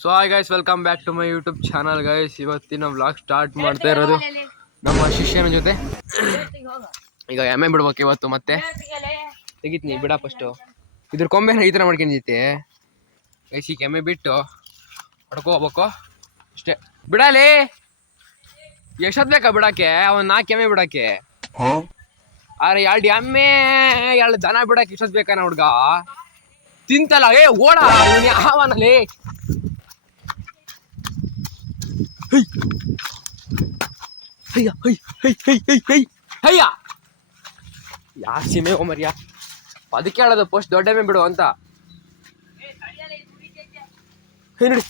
So hi guys, welcome back to my YouTube channel guys. ಇವತ್ತಿನ vlog start ಮಾಡ್ತಾ ಇರೋದು ನಮ್ಮ ಶಿಷ್ಯನ ಜೊತೆ. ಈಗ ಎಮ್ಮೆ ಬಿಡ್ಬೇಕು ಇವತ್ತು. ಮತ್ತೆ ತೆಗಿತೀನಿ ಬಿಡ ಫಸ್ಟು. ಇದ್ರ ಕೊಂಬೆನ ಈ ಥರ ಮಾಡ್ಕೊಂಡಿದ್ದೆ ಗೈಸ್. ಈಗ ಎಮ್ಮೆ ಬಿಟ್ಟು ಹೊಡ್ಕೊ ಹೋಗ್ಬೇಕು ಅಷ್ಟೇ. ಬಿಡಲಿ ಎಷ್ಟೊತ್ತು ಬೇಕಾ ಬಿಡಕ್ಕೆ? ಅವ್ನು 4 ಎಮ್ಮೆ ಬಿಡಕ್ಕೆ. ಅರೆ 2 ಎಮ್ಮೆ 2 ದನ ಬಿಡಕ್ಕೆ ಇಷ್ಟೊತ್ತು ಬೇಕಾ ಹುಡ್ಗ? ತಿಂತಲ್ಲ ಏ ಓಡ ಯಾವನಲ್ಲಿ. ಅಯ್ಯ ಯಾ ಸೀಮೆ ಮರಿಯಾ, ಅದಕ್ಕೆ ಹೇಳೋದು ಪೋಸ್ಟ್ ದೊಡ್ಡ ಎಮ್ಮೆ ಬಿಡು ಅಂತ. ನೋಡಿ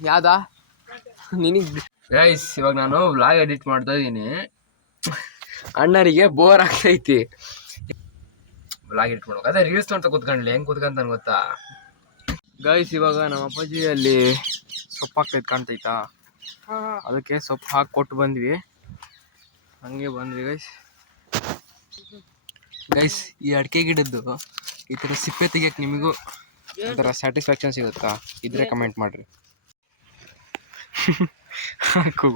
ಯಾವ್ದಾ ನಿನಗ್ ಗೈಸ್. ಇವಾಗ ನಾನು ವ್ಲಾಗ್ ಎಡಿಟ್ ಮಾಡ್ತಾ ಇದ್ದೀನಿ. ಅಣ್ಣರಿಗೆ ಬೋರ್ ಆಗ್ತೈತಿ ವ್ಲಾಗ್ ಎಡಿಟ್ ಮಾಡ್ಬೇಕು. ಅದೇ ರೀಲ್ಸ್ ಅಂತ ಕೂತ್ಕೊಂಡ್ಲಿ ಹೆಂಗ್ ಕೂತ್ಕೊಂತಾನ ಗೊತ್ತಾ ಗೈಸ್. ಇವಾಗ ನಮ್ಮ ಅಪ್ಪಾಜಿ ಅಲ್ಲಿ ಸೊಪ್ಪು ಹಾಕ್ತೈತೆ ಕಾಣ್ತೈತಾ, ಅದಕ್ಕೆ ಸೊಪ್ಪು ಹಾಕಿ ಕೊಟ್ಟು ಬಂದ್ವಿ. ಹಂಗೆ ಬಂದ್ವಿ ಗೈಸ್. ಈ ಅಡಿಕೆ ಗಿಡದ್ದು ಈ ಥರ ಸಿಪ್ಪೆ ತೆಗಿಯಕ್ಕೆ ನಿಮಗೂ ಒಂಥರ ಸ್ಯಾಟಿಸ್ಫ್ಯಾಕ್ಷನ್ ಸಿಗುತ್ತಾ? ಇದ್ರೆ ಕಮೆಂಟ್ ಮಾಡ್ರಿ. ಹಾಕು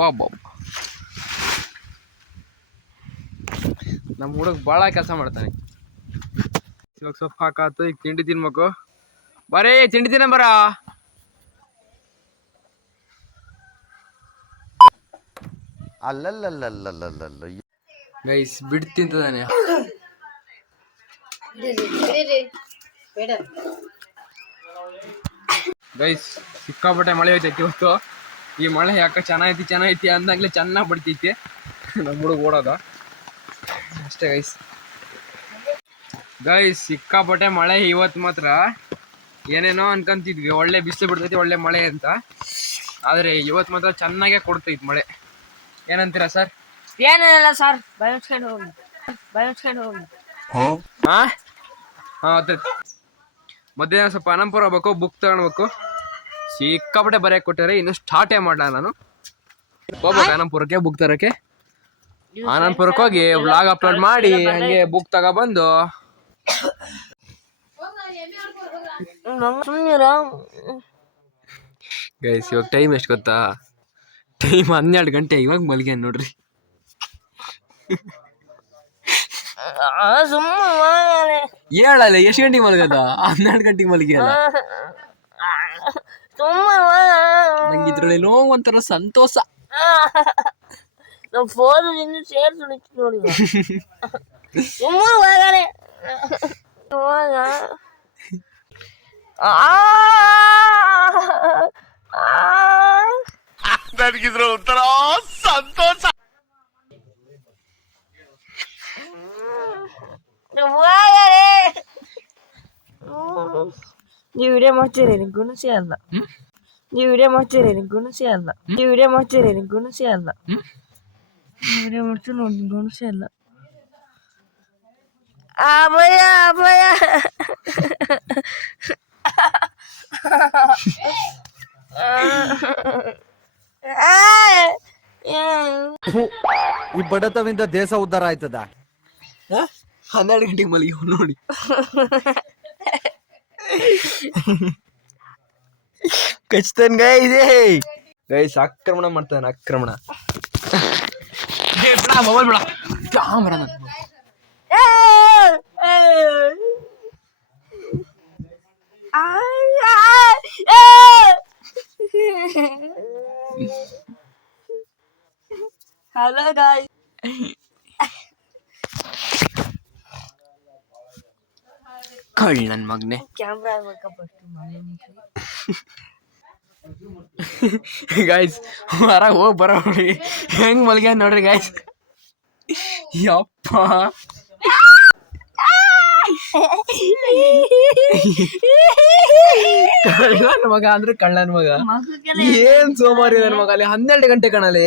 ಬಾಬಾ. ನಮ್ಮ ಹುಡುಗ ಭಾಳ ಕೆಲಸ ಮಾಡ್ತಾನೆ. ಇವಾಗ ಸೊಪ್ಪು ಹಾಕಾತು. ಈಗ ತಿಂಡಿ ತಿನ್ಬೇಕು. ಬರೀ ತಿಂಡಿ ತಿನ್ನ ಬರ. ಅಲ್ಲಲ್ಲಲ್ಲಲ್ಲಲ್ಲಲ್ಲ ಗೈಸ್ ಬಿಡ್ ತಿಂತದಾನೆ ಗೈಸ್. ಸಿಕ್ಕಾಪಟ್ಟೆ ಮಳೆ ಹೋಯ್ತೈತಿ ಇವತ್ತು. ಈ ಮಳೆ ಯಾಕೆ ಚೆನ್ನಾಗೈತಿ ಅಂದಾಗ್ಲೇ ಚೆನ್ನಾಗಿ ಬಡ್ತೈತಿ. ನಮ್ಮ ಹುಡುಗ ಓಡೋದ ಅಷ್ಟೇ ಗೈಸ್. ಸಿಕ್ಕಾಪಟ್ಟೆ ಮಳೆ ಇವತ್ತು ಮಾತ್ರ. ಏನೇನೋ ಅನ್ಕೊಂತಿದ್ವಿ ಒಳ್ಳೆ ಬಿಸಿಲು ಬಿಡ್ತೈತಿ, ಒಳ್ಳೆ ಮಳೆ ಅಂತ. ಆದರೆ ಇವತ್ತು ಮಾತ್ರ ಚೆನ್ನಾಗೇ ಕೊಡ್ತೈತಿ ಮಳೆ. ಏನಂತೀರಾ ಸರ್? ಏನಿಲ್ಲ ಸರ್, ಬಯಸ್ಕೊಂಡು ಹೋಗಿ. ಹಾಂ ಮಧ್ಯಾಹ್ನ ಸ್ವಲ್ಪ ಅನಂಪುರ ಹೋಗ್ಬೇಕು, ಬುಕ್ ತಗೊಳ್ಬೇಕು. ಸಿಕ್ಕಾಪಟ್ಟೆ ಬರೆಯಕ್ಕೆ ಕೊಟ್ಟಾರೆ, ಇನ್ನು ಸ್ಟಾರ್ಟೇ ಮಾಡಲ್ಲ ನಾನು. ಹೋಗ್ಬೇಕು ಅನಂಪುರಕ್ಕೆ ಬುಕ್ ತರಕ್ಕೆ. ಅನಂತಪುರಕ್ಕೆ ಹೋಗಿ ವ್ಲಾಗ್ ಅಪ್ಲೋಡ್ ಮಾಡಿ ಹಂಗೆ ಬುಕ್ ತಗೊಬಂದು ಗೈಸ್. ಇವಾಗ ಟೈಮ್ ಎಷ್ಟು ಗೊತ್ತಾ? ಟೈಮ್ 12 ಗಂಟೆ. ಇವಾಗ ಮಲ್ಗ್ಯಾನ ನೋಡ್ರಿ. ಹೇಳಲ್ಲ ಎಷ್ಟು ಗಂಟೆಗೆ ಮಲಗದ? 12 ಗಂಟೆಗೆ ಮಲಗಿಯಲ್ಲ. ನಂಗೆ ಇದ್ರಲ್ಲಿ ಏನೋ ಒಂಥರ ಸಂತೋಷ. ಫೋನ್ ಇನ್ನು ಸೇರ್ಸಿ ನೋಡಿ. ನನಗಿದ್ರ ಒಂಥರ ಸಂತೋಷ. ನೀವು ವಿಡಿಯೋ ಮಾಡ್ತೀರಿ, ಗುಣಸಿ ಅಲ್ಲ. ನೀವು ವಿಡಿಯೋ ಮಾಡ್ತೀರಿ, ಗುಣಸಿ ಅಲ್ಲ. ವಿಡಿಯೋ ಮಾಡ್ತೀರಿ ನೋಡಿ, ಗುಣಸಿ ಅಲ್ಲ. ಅಭಯ ಈ ಬಡತವಿಂದ ದೇಶ ಉದ್ಧಾರ ಆಯ್ತದ. 12 ಗಂಟೆಗೆ ಮಲಗಿ ನೋಡಿ. ಕಚ್ತಾನ ಗೈಸ್. ಆಕ್ರಮಣ ಮಾಡ್ತಾನೆ, ಆಕ್ರಮಣ. ಮೊಬೈಲ್ ಬಿಡ. Hello guys. ಕಳ್ಳ ನನ್ ಮಗನೆ. ಕ್ಯಾಮ್ರಾ ಗೈಸ್ ಹೊರಗೆ ಹೋಗಿ ಬರೋ ಹೆಂಗ್ ಮಲ್ಗ್ಯ ನೋಡ್ರಿ ಗೈಸ್. ಯಪ್ಪ ಕಳ್ಳನ ಮಗ ಅಂದ್ರೆ ಕಳ್ಳನ ಮಗ. ಏನ್ ಸೋಮಾರಿ ನನ್ ಮಗ. ಅಲ್ಲಿ 12 ಗಂಟೆ ಕಣಲೆ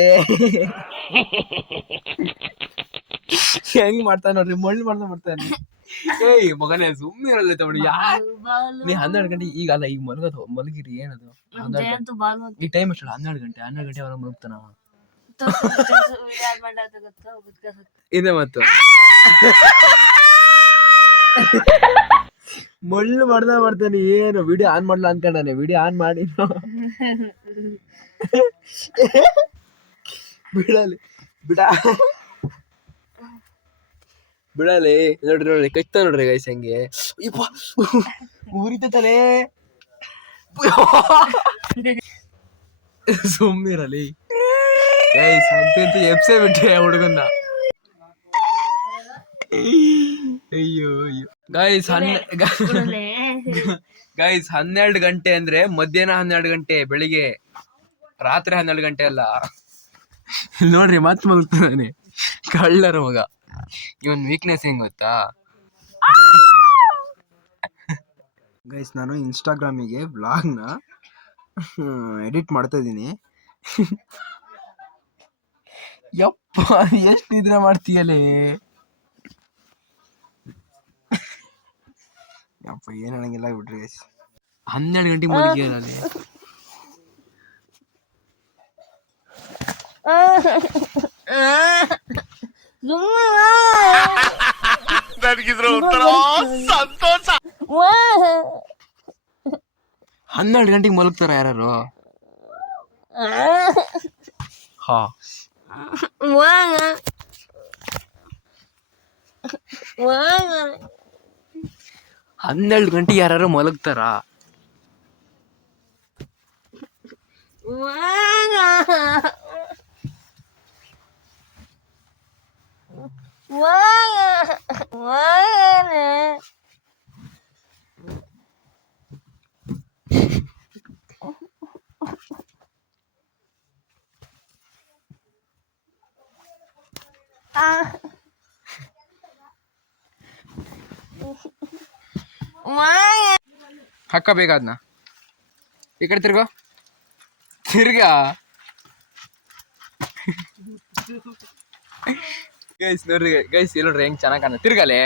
ಹೆಂಗ್ ಮಾಡ್ತಾನೆ ನೋಡ್ರಿ. ಮಳ್ಳು ಮಾಡ್ತಾನೆ. ಏಯ್ ಮಗನೇ ಸುಮ್ಮನೆ ಇರಲ್ಲ ತಗೊಳ್ಳಿ. ನೀ 12 ಗಂಟೆ ಈಗ ಅಲ್ಲ, ಈಗ ಮಲಗಿರಿ ಏನದು? ಈ ಟೈಮ್ ಎಷ್ಟು? 12 ಗಂಟೆ. 12 ಗಂಟೆ ಅವರ ಮಲಗ್ತಾನ ಇದೆ ಮತ್ತು ಮಳ್ಳು ಮಾಡ್ತಾನೆ ಏನು ವಿಡಿಯೋ ಆನ್ ಮಾಡ್ಲಾ ಅನ್ಕೊಂಡಾನೆ ವಿಡಿಯೋ ಆನ್ ಮಾಡಿ ಬಿಡಲಿ ಬಿಡಲಿ ನೋಡ್ರಿ ಕಚ್ತಾ ನೋಡ್ರಿ ಗೈಸ್ ಹೆಂಗೆ ಉರಿತಲೆ ಸುಮ್ಮಿರಲಿ ಗೈಸ್ ಅಂತ ಎಪ್ಸೆ ಬಿಟ್ರೆ ಹುಡುಗನ್ನ ಅಯ್ಯೋ ಗೈಸ್ ಗೈಸ್ 12 ಗಂಟೆ ಅಂದ್ರೆ ಮಧ್ಯಾಹ್ನ 12 ಗಂಟೆ ಬೆಳಿಗ್ಗೆ ರಾತ್ರಿ 12 ಗಂಟೆ ಅಲ್ಲ ನೋಡ್ರಿ ಮತ್ ಮಲ್ತಾನೆ ಕಳ್ಳರ ಮಗ ಇವನ್ ವೀಕ್ನೆಸ್ ಹೆಂಗ್ ಗೊತ್ತಾ ಗೈಸ್ ನಾನು ಇನ್ಸ್ಟಾಗ್ರಾಮಿಗೆ ವ್ಲಾಗ್ನ ಎಡಿಟ್ ಮಾಡ್ತಾ ಇದ್ದೀನಿ ಯಪ್ಪ ಎಷ್ಟು ನಿದ್ರೆ ಮಾಡ್ತೀಯಲೇ ಯಪ್ಪ ಏನ್ ಹೇಳಂಗಿಲ್ಲ ಬಿಡ್ರಿ 12 ಗಂಟೆಗೆ ಮಲಗಿ ಅಲ್ಲಿ ನನಗಿದ್ರ ಒಂಥರ ಸಂತೋಷ. 12 ಗಂಟೆಗೆ ಮಲಗ್ತಾರ ಯಾರು ಹಾ 12 ಗಂಟೆಗೆ ಯಾರು ಮಲಗ್ತಾರ ಹಕ್ಕ ಬೇಗ ಅದನ್ನ ಈ ಕಡೆ ತಿರ್ಗಾ ಗೈಸ್ ನೋಡ್ರಿ ಗೈಸ್ ನೋಡ್ರಿ ಹೆಂಗ್ ಚೆನ್ನಾಗ್ ಕಾಣ ತಿರ್ಗಲೆ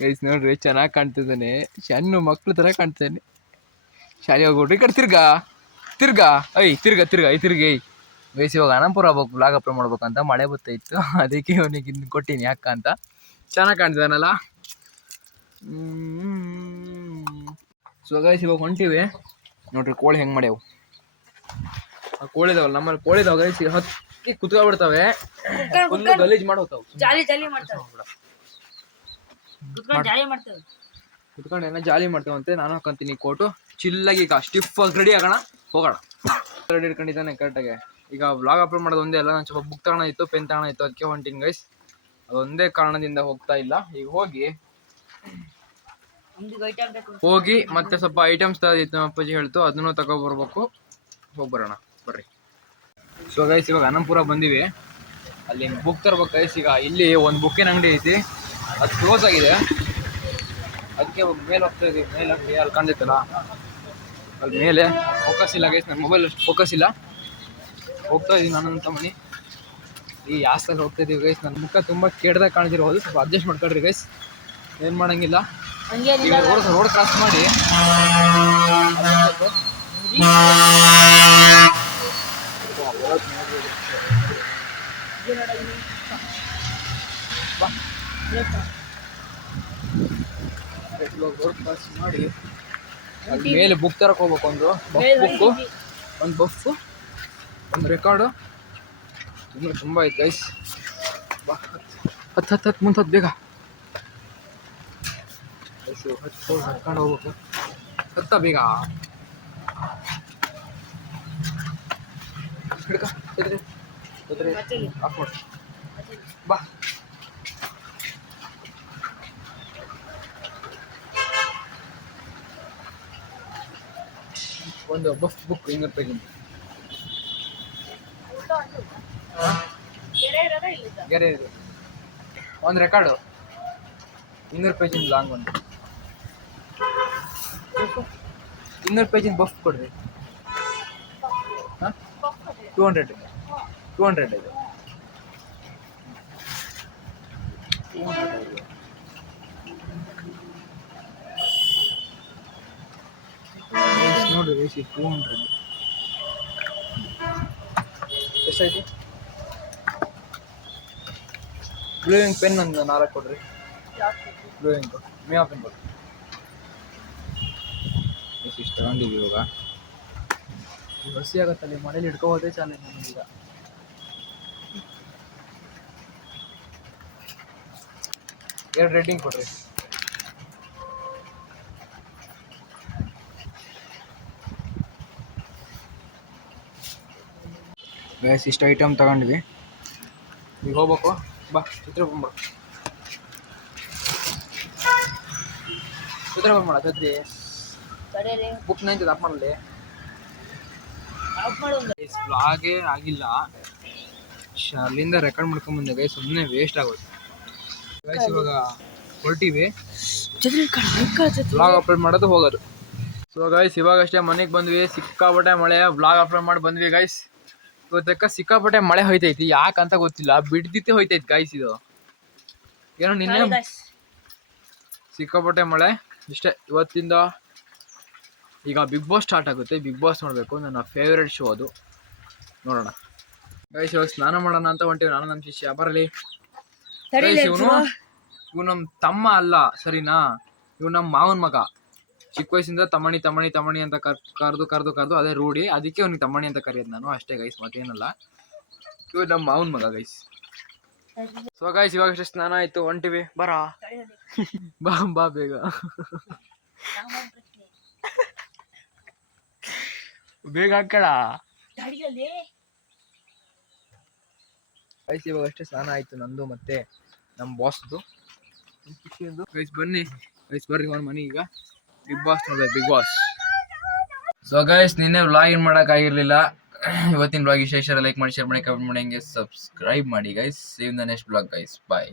ಗೈಸ್ ನೋಡ್ರಿ ಚೆನ್ನಾಗ್ ಕಾಣ್ತಿದ್ದಾನೆ ಸಣ್ಣ ಮಕ್ಳು ತರ ಕಾಣ್ತಾನೆ ಶಾಲೆ ಹೋಗ್ಬಿಟ್ರಿ ಈ ಕಡೆ ತಿರ್ಗಾ ಐ ತಿರ್ಗಿ ಗೈಸ್ ಇವಾಗ ಅನಂಪುರ ಹೋಗ್ಬೇಕು ಬ್ಲಾಗ್ ಅಪ್ಲೋಡ್ ಮಾಡ್ಬೇಕಂತ ಮಳೆ ಬತ್ತೈತ್ತು ಅದಕ್ಕೆ ಅವನಿಗೆ ಇನ್ನು ಕೊಟ್ಟಿನಿ ಅಕ್ಕ ಅಂತ ಚೆನ್ನಾಗ್ ಕಾಣ್ತಿದ್ದಾನಲ್ಲ ಸೊ ಗೈಸ್ ಇವಾಗ ಹೊಂಟಿವಿ ನೋಡ್ರಿ ಕೋಳಿ ಹೆಂಗ್ ಮಾಡ್ಯಾವು ಆ ಕೋಳಿದಾವಲ್ಲ ನಮ್ಮಲ್ಲಿ ಕೋಳಿದಾವ ಗೈಸ್ ಹತ್ತಿ ಕುತ್ಕೊಬಿಡ್ತಾವೆ ಫುಲ್ ಗಲೀಜ್ ಮಾಡೋತಾವ ಕುತ್ಕೊಂಡು ಏನೋ ಜಾಲಿ ಮಾಡ್ತಾವಂತೆ ನಾನು ಹಾಕೊಂತೀನಿ ಕೋಟು ಚಿಲ್ಲಾಗಿ ಈಗ ಸ್ಟಿಫ್ ಆಗಿ ರೆಡಿ ಆಗೋಣ ಹೋಗೋಣ ರೆಡಿ ಇಟ್ಕೊಂಡಿದ್ದಾನೆ ಕರೆಕ್ಟಾಗಿ ಈಗ ವ್ಲಾಗ್ ಅಪ್ಲೋಡ್ ಮಾಡೋದು ಒಂದೇ ಅಲ್ಲ ನಾನು ಸ್ವಲ್ಪ ಬುಕ್ ತಗೋಣ ಇತ್ತು ಪೆನ್ ತಗೋಣ ಇತ್ತು ಅದಕ್ಕೆ ಹೊಂಟೀನಿ ಗೈಸ್ ಅದೊಂದೇ ಕಾರಣದಿಂದ ಹೋಗ್ತಾ ಇಲ್ಲ ಈಗ ಹೋಗಿ ಮತ್ತೆ ಸ್ವಲ್ಪ ಐಟಮ್ಸ್ ತಗೋದಿತ್ತು ನಮ್ಮ ಅಪ್ಪಾಜಿ ಹೇಳ್ತು ಅದನ್ನು ತಗೊಬರ್ಬೇಕು ಹೋಗ್ಬರೋಣ ಬರ್ರಿ ಸೊ ಗೈಸ್ ಇವಾಗ ಅನಂಪುರ ಬಂದಿವಿ ಅಲ್ಲಿ ಬುಕ್ ತರ್ಬೇಕು ಗೈಸ್ ಈಗ ಇಲ್ಲಿ ಒಂದು ಬುಕ್ಕಿನ ಅಂಗಡಿ ಐತಿ ಅದು ಕ್ಲೋಸ್ ಆಗಿದೆ ಅದಕ್ಕೆ ಮೇಲೆ ಹೋಗ್ತಾ ಇದೀವಿ ಮೇಲೆ ಅಂಗಡಿ ಅಲ್ಲಿ ಕಾಣ್ತೈತಲ್ಲ ಅಲ್ಲಿ ಮೇಲೆ ಫೋಕಸ್ ಇಲ್ಲ ಗೈಸ್ ನನ್ನ ಮೊಬೈಲ್ ಅಷ್ಟು ಫೋಕಸ್ ಇಲ್ಲ ಹೋಗ್ತಾ ಇದೀವಿ ನಾನು ಅಂತ ಮನೆ ಈ ಯಾಸ್ತಲ್ಲಿ ಹೋಗ್ತಾ ಇದೀವಿ ಗೈಸ್ ನನ್ನ ಮುಖ ತುಂಬ ಕೆಡ್ದಾಗ ಕಾಣ್ತಿರೋದು ಸ್ವಲ್ಪ ಅಡ್ಜಸ್ಟ್ ಮಾಡ್ಕೊಳ್ರಿ ಗೈಸ್ ಏನು ಮಾಡಂಗಿಲ್ಲ ಈಗ ರೋಡ್ ಕ್ರಾಸ್ ಮಾಡಿ ರೋಡ್ ಕ್ರಾಸ್ ಮಾಡಿ ಅಲ್ಲಿ ಮೇಲೆ ಬುಕ್ ತರಕ್ಕೆ ಹೋಗ್ಬೇಕು ಒಂದು ಬಫ್ ಒಂದು ರೆಕಾರ್ಡು ಇನ್ನೂ ತುಂಬ ಐತೆ ಗೈಸ್ ಬಾ ಹತ್ತು ಮುಂದೆ ಬೇಗ ಹತ್ಕೊಂಡು ಹೋಗ್ಬೇಕು ಹತ್ತ ಬೇಗ ಹಿಡ್ಕ ಆಫ್ ಮಾಡಿ ಬಾ ಒಂದು ಬಫ್ ಬುಕ್ 200 ರೂಪಾಯಿಗಿಂತ ಗೆರೆ ಇದೆ ಒಂದು ರೆಕಾರ್ಡು 200 ಪೇಜಿನ ಲಾಂಗ್ ಒಂದು 200 ಪೇಜಿನ ಬಫ್ ಕೊಡ್ರಿ ಹಾಂ 200 ಇದೆ 200 ಇದೆ ನೋಡ್ರಿ ವೇಸಿ 200 ಎಷ್ಟಾಯ್ತು ಬ್ಲೂ ಇಂಕ್ ಪೆನ್ ಒಂದು 4 ಕೊಡ್ರಿ. ಬ್ಲೂ ಇಂಕ್ ಮೇವಾ ಪೆನ್ ಕೊಡ್ರಿ. ಇಷ್ಟು ತಗೊಂಡಿದ್ದೀವಿ ಇವಾಗ. ಹಸಿ ಆಗುತ್ತಲ್ಲಿ ಮನೇಲಿ ಇಟ್ಕೋಬೋದೇ ಚಾಲೆ ಈಗ. ಎರಡು ರೇಟಿಂಗ್ ಕೊಡ್ರಿ. ಗೈಸ್ ಇಷ್ಟು ಐಟಮ್ ತಗೊಂಡ್ವಿ. ಈಗ ಹೋಗ್ಬೇಕು. ಬಾ ಚಿತ್ರಪುರ ಮಾಡ ಛತ್ರಿ ಬುಕ್ ನೈನ್ತದ ಅಪ್ ಮಾಡಲಿ. ವ್ಲಾಗೇ ಆಗಿಲ್ಲ, ಅಲ್ಲಿಂದ ರೆಕಾರ್ಡ್ ಮಾಡ್ಕೊಂಬಂದೆ ಗೈಸ್. ಸುಮ್ಮನೆ ವೇಸ್ಟ್ ಆಗೋದು ಗೈಸ್. ಇವಾಗ ಹೊರಟಿವಿ, ವ್ಲಾಗ್ ಅಪ್ಲೋಡ್ ಮಾಡೋದು ಹೋಗೋದು. ಸೊ ಗೈಸ್ ಇವಾಗಷ್ಟೇ ಮನೆಗೆ ಬಂದ್ವಿ. ಸಿಕ್ಕಾಪಟ್ಟೆ ಮಳೆ. ವ್ಲಾಗ್ ಅಪ್ಲೋಡ್ ಮಾಡಿ ಬಂದ್ವಿ ಗೈಸ್. ಇವತ್ತಕ್ಕ ಸಿಕ್ಕಾಪಟ್ಟೆ ಮಳೆ ಹೋಯ್ತೈತಿ, ಯಾಕಂತ ಗೊತ್ತಿಲ್ಲ, ಬಿಡ್ದಿತ್ತೆ ಹೋಯ್ತೈತಿ ಗೈಸ್. ಇದು ಏನೋ ನಿನ್ನೆ ಸಿಕ್ಕಾಪಟ್ಟೆ ಮಳೆ. ಇಷ್ಟೇ ಇವತ್ತಿಂದ. ಈಗ ಬಿಗ್ ಬಾಸ್ ಸ್ಟಾರ್ಟ್ ಆಗುತ್ತೆ. ಬಿಗ್ ಬಾಸ್ ನೋಡಬೇಕು, ನನ್ನ ಫೇವ್ರೆಟ್ ಶೋ ಅದು. ನೋಡೋಣ ಗೈಸ್. ಇವಾಗ ಸ್ನಾನ ಮಾಡೋಣ ಅಂತ ಹೊಂಟಿವಿ ನಾನು ನಮ್ಮ ಶಿಷ್ಯ. ಬರಲಿ ಗೈಸ್. ಇವ್ ನಮ್ಮ ತಮ್ಮ ಅಲ್ಲ ಸರಿನಾ, ಇವ್ ನಮ್ಮ ಮಾವನ ಮಗ. ಚಿಕ್ಕ ವಯಸ್ಸಿಂದ ತಮ್ಮಣಿ ತಮ್ಮಣಿ ತಮ್ಮಣಿ ಅಂತ ಕರೆದು ಅದೇ ರೂಢಿ. ಅದಕ್ಕೆ ಅವ್ನಿಗೆ ತಮ್ಮಣಿ ಅಂತ ಕರೆಯೋದು ನಾನು, ಅಷ್ಟೇ ಗೈಸ್, ಮತ್ತೇನಲ್ಲ. ಇವ್ ನಮ್ಮ ಮಾವನ ಮಗ ಗೈಸ್. ಸೊ ಗೈಸ್ ಇವಾಗಷ್ಟೇ ಸ್ನಾನ ಆಯ್ತು, ಹೊಂಟಿವಿ. ಬಾ ಬಾ ಬೇಗ. ಬೇಗ ಹಾಕಳ ಗೈಸ್. ಇವಾಗ ಅಷ್ಟೇ ಸ್ನಾನ ಆಯ್ತು ನಂದು ಮತ್ತೆ ನಮ್ಮ ಬಾಸ್ದು. ಗೈಸ್ ಬನ್ನಿ ಗೈಸ್, ಬರ್ರಿ ಅವ್ರ ಮನೆ. ಈಗ ಬಿಗ್ ಬಾಸ್ ನೋಡ್ಬೇಕು, ಬಿಗ್ ಬಾಸ್. ಸೊ ಗೈಸ್ ನಿನ್ನೆ ವ್ಲಾಗ್ ಏನು ಮಾಡೋಕ್ಕಾಗಿರ್ಲಿಲ್ಲ. ಇವತ್ತಿನ ವ್ಲಾಗ್ ಇಷ್ಟ ಲೈಕ್ ಮಾಡಿ, ಶೇರ್ ಮಾಡಿ, ಕಮೆಂಟ್ ಮಾಡಿ, ಹಂಗೆ ಸಬ್ಸ್ಕ್ರೈಬ್ ಮಾಡಿ guys. Save the next vlog guys. Bye.